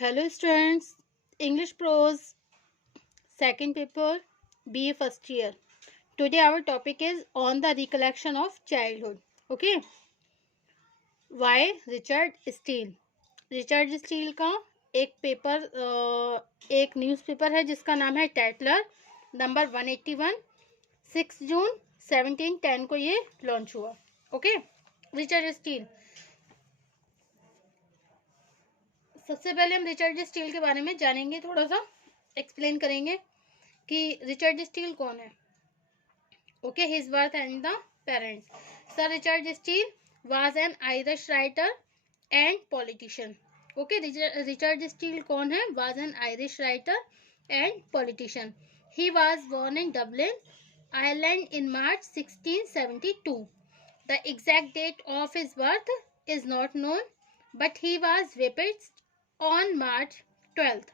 Hello students, English Prose, second paper, BA first year. Today our topic is on the recollection of childhood. Okay. Why Richard Steele? Richard Steele का एक newspaper है जिसका नाम है टैटलर, number 181, 6 जून 1710 को ये launch हुआ. ओके. Richard steel. सबसे पहले हम रिचर्ड स्टील के बारे में जानेंगे, थोड़ा सा एक्सप्लेन करेंगे कि रिचर्ड स्टील कौन है. Okay. His birth and the parents. Sir Richard Steele was an Irish writer and politician. Okay. Richard Steele कौन है? Was an Irish writer and politician. He was born in Dublin, Ireland in March 1672. The exact date of his birth is not known, but he was baptized on March 12th.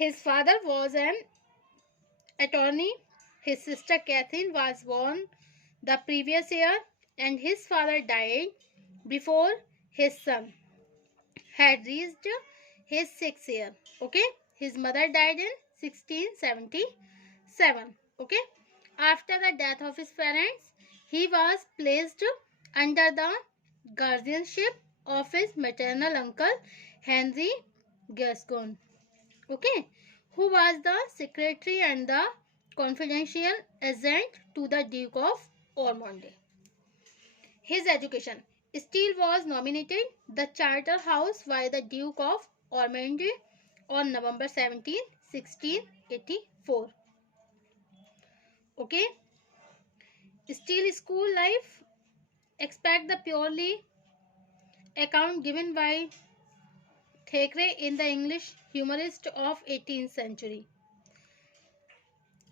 His father was an attorney. His sister Catherine was born the previous year, and his father died before his son had reached his 6th year. Okay. His mother died in 1677. Okay. After the death of his parents, he was placed under the guardianship of his maternal uncle Henry Gascon, okay, who was the secretary and the confidential agent to the Duke of Ormonde. His education. Steele was nominated the Charterhouse by the Duke of Ormonde on November 17, 1684. Okay. Steele school life. Expect the purely account given by Thackeray in the English humorist of 18th century.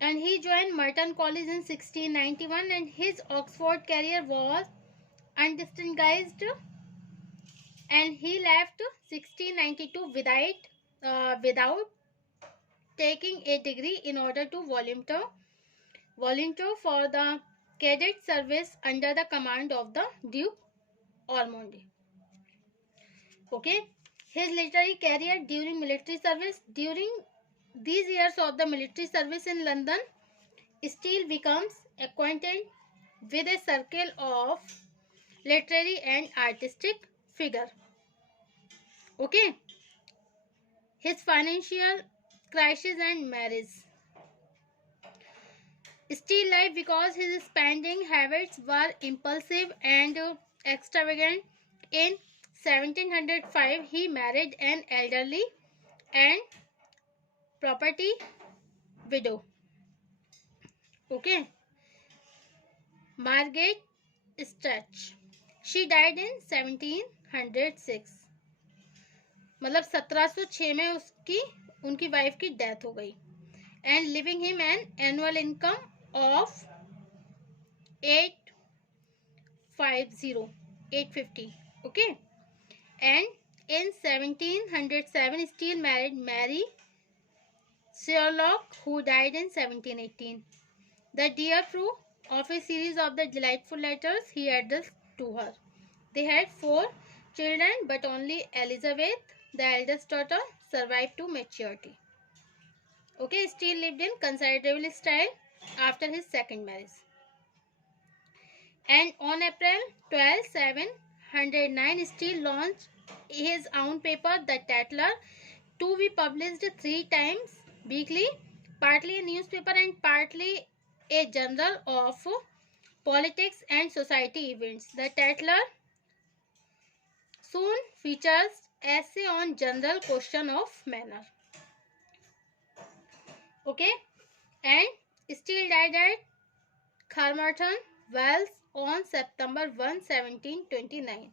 And he joined Merton College in 1691, and his Oxford career was undistinguished, and he left 1692 without taking a degree in order to volunteer for the cadet service under the command of the Duke Ormonde. Okay. His literary career during military service. During these years of the military service in London, Steele becomes acquainted with a circle of literary and artistic figure. Okay. His financial crisis and marriage. Steele life because his spending habits were impulsive and extravagant. In 1705, he married an elderly and property widow. Okay. Margaret Stretch. She died in 1706. मतलब 1706 में उनकी wife की death हो गई. And leaving him an annual income of 850. Okay. And in 1707, Steele married Mary Sherlock, who died in 1718. The dear proof of a series of the delightful letters he addressed to her. They had 4 children, but only Elizabeth, the eldest daughter, survived to maturity. Okay, Steele lived in considerable style after his second marriage. And on April 12, 1709, Steele launched his own paper, The Tatler, to be published 3 times weekly, partly a newspaper and partly a journal of politics and society events. The Tatler soon features essay on general question of manner. Okay. And Steele died at Carmarthen, Wales on September 1, 1729.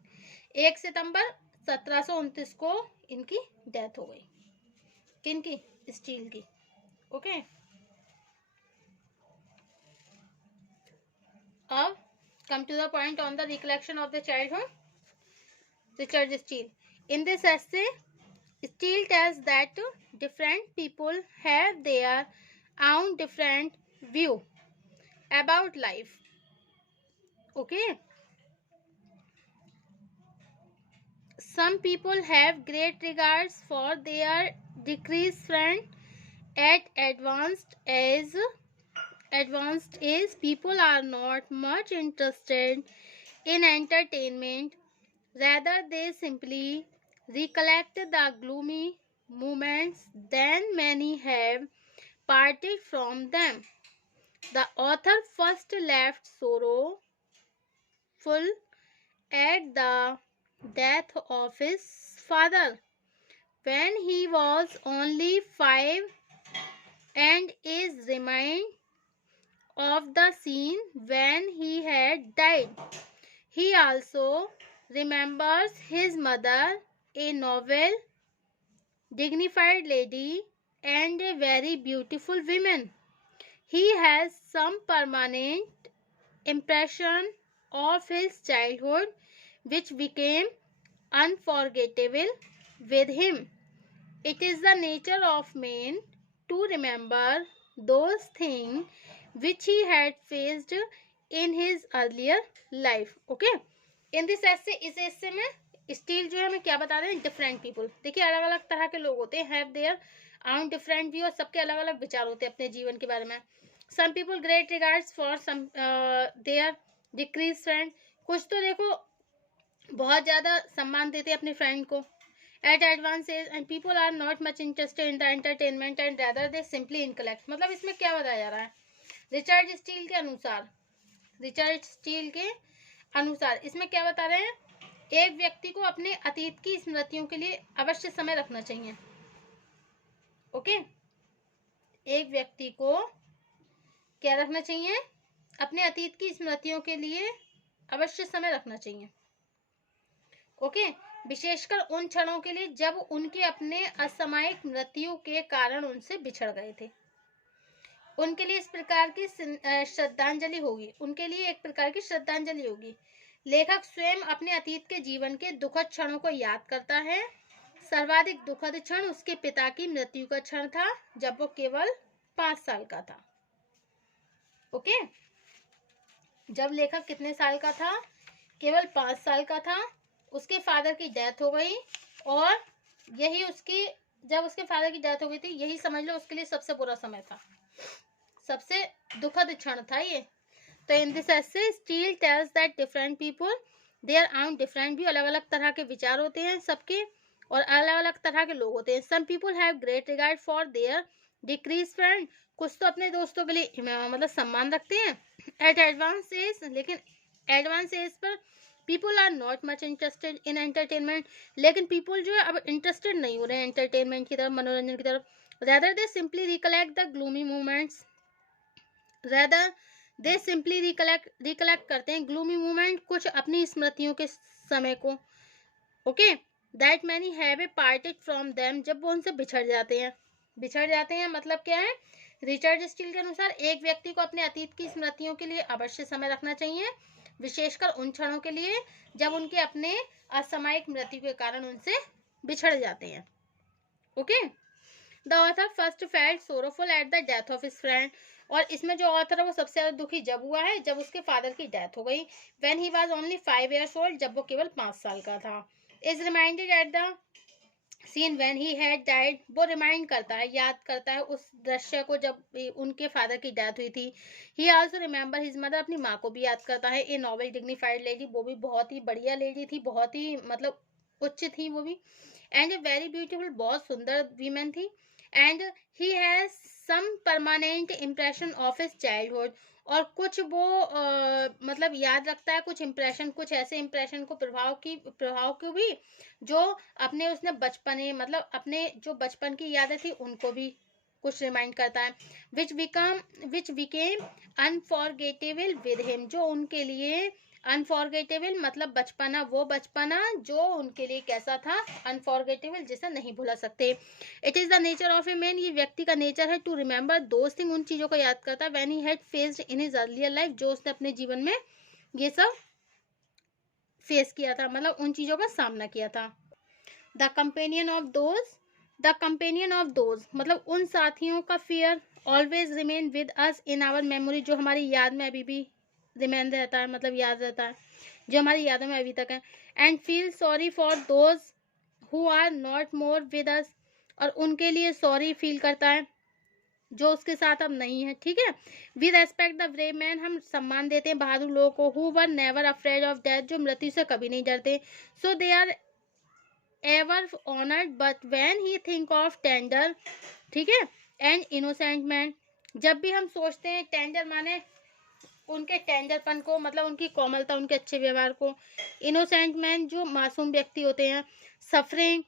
1 सितंबर 1729 को इनकी death हो गई. किनकी? Steel की. Okay. अब come to the point on the recollection of the childhood. Richard Steele. In this essay, Steele tells that different people have their own different view about life. Okay. some people have great regards for their decreased friend at advanced age. People are not much interested in entertainment. Rather, they simply recollect the gloomy moments. Then many have parted from them. The author first left sorrowful at the death of his father when he was only 5, and is reminded of the scene when he had died. He also remembers his mother, a noble, dignified lady, and a very beautiful woman. He has some permanent impression of his childhood which became unforgettable with him. It is the nature of man to remember those things which he had faced in his earlier life. Okay, in this essay, इस essay में steel जो है हमें क्या बता रहे हैं, different people. देखिए अलग अलग तरह के लोग होते हैं, have their own different view, और सबके अलग अलग विचार होते हैं अपने जीवन के बारे में. Some people great regards for some their डिक्रीज फ्रेंड. कुछ तो देखो बहुत ज़्यादा सम्मान देते हैं अपने फ्रेंड को. At advanced age and people are not much interested in the entertainment and rather they simply intellect. मतलब इसमें क्या बताया जा रहा है, रिचर्ड स्टील के अनुसार इसमें क्या बता रहे हैं, एक व्यक्ति को अपने अतीत की स्मृतियों के लिए अवश्य समय रखना चाहिए. ओके, एक व्यक्ति को क्या रखना चाहिए, अपने अतीत की स्मृतियों के लिए अवश्य समय रखना चाहिए. ओके, विशेषकर उन क्षणों के लिए जब उनके अपने असामयिक मृत्यु के कारण उनसे बिछड़ गए थे. उनके लिए इस प्रकार की श्रद्धांजलि होगी, उनके लिए एक प्रकार की श्रद्धांजलि होगी. लेखक स्वयं अपने अतीत के जीवन के दुखद क्षणों को याद करता है. सर्वाधिक दुखद क्षण उसके पिता की मृत्यु का क्षण था जब वो केवल 5 साल का था. ओके, जब लेखक कितने साल का था, केवल 5 साल का था. उसके फादर की डेथ हो गई और यही उसकी, जब उसके फादर की डेथ हो गई थी, यही समझ लो उसके लिए सबसे बुरा समय था, सबसे दुखद क्षण था ये. तो in this essay Steele tells that different people their own different view, अलग अलग तरह के विचार होते हैं सबके और अलग अलग तरह के लोग होते हैं. Some people have great regard for their डिक्रीज फ्रेंड. कुछ तो अपने दोस्तों के लिए मतलब सम्मान रखते हैं. एट एडवांस एज, लेकिन एडवांस एज पर people are not much interested in entertainment. लेकिन पीपल जो है अब इंटरेस्टेड नहीं हो रहे हैं एंटरटेनमेंट की तरफ, मनोरंजन की तरफ. rather they simply recollect the gloomy moments, rather they simply recollect करते हैं gloomy moment, कुछ अपनी स्मृतियों के समय को. Okay, that many have parted from them, जब वो उनसे बिछड़ जाते हैं मतलब क्या है, रिचर्ड स्टील के अनुसार एक व्यक्ति को अपने अतीत की स्मृतियों के लिए अवश्य समय रखना चाहिए, विशेषकर उन क्षणों के लिए जब उनके अपने असामयिक मृत्यु के कारण उनसे बिछड़ जाते हैं. Okay, the author first felt sorrowful at the death of his friend. और इसमें जो ऑथर है वो सबसे ज्यादा दुखी जब हुआ है जब उसके फादर की डेथ हो गई. When he was only 5 years old, जब वो केवल 5 साल का था. Is reminded at the scene when he had died, वो रिमाइंड करता है, याद करता है उस दृश्य को जब उनके फादर की डेथ हुई थी. ही आल्सो रिमेंबर हिज मदर, अपनी माँ को भी याद करता है. ए नोबल डिग्निफाइड लेडी, वो भी बहुत ही बढ़िया लेडी थी, बहुत ही मतलब उच्च थी वो भी. एंड ए वेरी ब्यूटीफुल, बहुत सुंदर वीमेन थी. And he has some permanent impression of his childhood, और कुछ वो मतलब याद रखता है कुछ इम्प्रेशन, कुछ ऐसे इम्प्रेशन को, प्रभाव को भी जो अपने उसने बचपने मतलब अपने जो बचपन की यादें थी उनको भी कुछ रिमाइंड करता है. Which became unforgettable with him, जो उनके लिए अनफॉरगेटेबल मतलब बचपना, वो बचपना जो उनके लिए कैसा था, अनफॉरगेटेबल, जिसे नहीं भुला सकते. It is the nature of a man, ये व्यक्ति का नेचर है, टू रिमेंबर दोज थिंग, उन चीजों को याद करता है, when he had faced in his earlier life, जो उसने अपने जीवन में ये सब फेस किया था, मतलब उन चीजों का सामना किया था. द कंपेनियन ऑफ दोज मतलब उन साथियों का fear always remain with us in our memory, जो हमारी याद में अभी भी रिमेन रहता है, मतलब याद रहता है. जो हमारी यादों में अभी तक है। And feel sorry for those who are not more with us, और उनके लिए सॉरी फील करता है जो उसके साथ अब नहीं है, ठीक है। We respect the brave man, हम सम्मान देते हैं बहादुर लोगों को, who were never afraid of death, जो मृत्यु से कभी नहीं डरते, so they are ever honoured, but when he think of tender, ठीक है, एंड इनोसेंट मैन, जब भी हम सोचते हैं, टेंडर माने उनके टेंडरपन को, मतलब उनकी कोमलता, उनके अच्छे व्यवहार को, इनोसेंट मैन जो मासूम व्यक्ति होते हैं, सफरिंग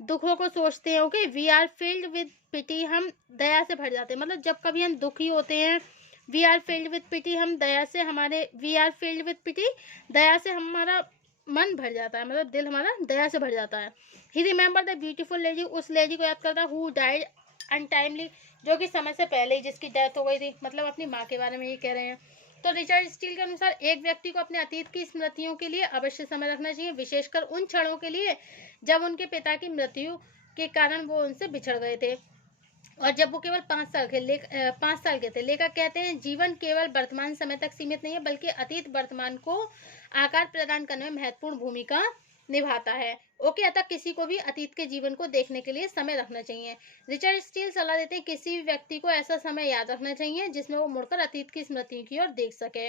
दुखों को सोचते हैं, okay, we are filled with pity, हम दया से भर जाते हैं, मतलब जब कभी हम दुखी होते हैं, we are filled with pity, हम दया से हमारे, वी आर फिल्ड विद पिटी, दया से हमारा मन भर जाता है, मतलब दिल हमारा दया से भर जाता है। ही रिमेंबर द ब्यूटीफुल लेडी, उस लेडी को याद करता है, हु डाइड अनटाइमली, जो कि समय से पहले ही जिसकी डेथ हो गई थी, मतलब अपनी माँ के बारे में ये कह रहे हैं। तो रिचर्ड स्टील के अनुसार एक व्यक्ति को अपने अतीत की स्मृतियों के लिए अवश्य समय रखना चाहिए, विशेषकर उन क्षणों के लिए जब उनके पिता की मृत्यु के कारण वो उनसे बिछड़ गए थे, और जब वो केवल 5 साल के थे। लेखक कहते हैं जीवन केवल वर्तमान समय तक सीमित नहीं है, बल्कि अतीत वर्तमान को आकार प्रदान करने में महत्वपूर्ण भूमिका निभाता है। ओके, अतः किसी को भी अतीत के जीवन को देखने के लिए समय रखना चाहिए। रिचर्ड स्टील सलाह देते हैं किसी भी व्यक्ति को ऐसा समय याद रखना चाहिए जिसमें वो मुड़कर अतीत की स्मृतियों की ओर देख सके।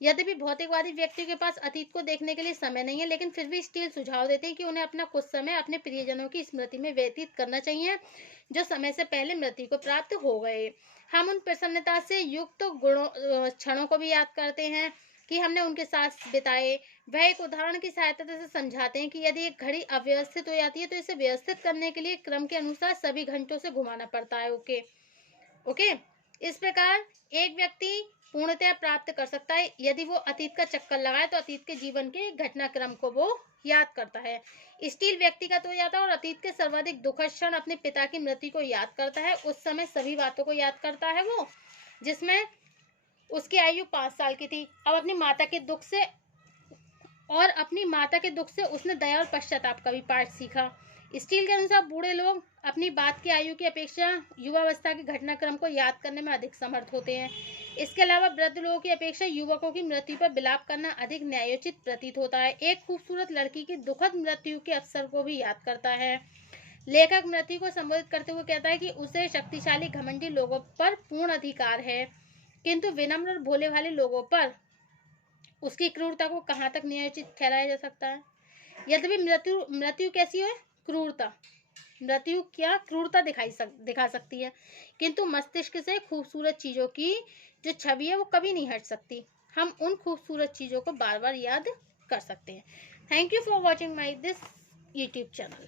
यद्यपि भौतिकवादी व्यक्तियों के पास अतीत को देखने के लिए समय नहीं है, लेकिन फिर भी स्टील सुझाव देते हैं कि उन्हें अपना कुछ समय अपने प्रियजनों की स्मृति में व्यतीत करना चाहिए जो समय से पहले मृत्यु को प्राप्त हो गए। हम उन प्रसन्नता से युक्त क्षणों को भी याद करते हैं कि हमने उनके साथ बिताए। वह एक उदाहरण की सहायता से समझाते हैं कि यदि एक घड़ी अव्यवस्थित हो जाती है तो इसे व्यवस्थित करने के लिए क्रम के अनुसार सभी घंटों से घुमाना पड़ता है। ओके, इस प्रकार एक व्यक्ति पूर्णतया प्राप्त कर सकता है यदि वो अतीत का चक्कर लगाए तो अतीत के जीवन के घटनाक्रम को वो याद करता है। स्टील व्यक्तिगत हो जाता है और अतीत के सर्वाधिक दुखद क्षण अपने पिता की मृत्यु को याद करता है। उस समय सभी बातों को याद करता है वो, जिसमें उसकी आयु 5 साल की थी। अब अपनी माता के दुख से उसने दया और पश्चाताप का भी पाठ सीखा। स्टील के अनुसार बूढ़े लोग अपनी बात की आयु की अपेक्षा युवावस्था के घटनाक्रम को याद करने में अधिक समर्थ होते हैं। इसके अलावा वृद्ध लोगों की अपेक्षा युवकों की मृत्यु पर विलाप करना अधिक न्यायोचित प्रतीत होता है। एक खूबसूरत लड़की की दुखद मृत्यु के अवसर को भी याद करता है। लेखक मृत्यु को संबोधित करते हुए कहता है कि उसे शक्तिशाली घमंडी लोगों पर पूर्ण अधिकार है, किंतु विनम्र और भोले भाले लोगों पर उसकी क्रूरता को कहाँ तक न्यायोचित ठहराया जा सकता है। यद्यपि मृत्यु कैसी है, क्रूरता, मृत्यु क्या क्रूरता दिखा सकती है, किंतु मस्तिष्क से खूबसूरत चीजों की जो छवि है वो कभी नहीं हट सकती। हम उन खूबसूरत चीजों को बार बार याद कर सकते हैं। Thank you for watching my this YouTube channel.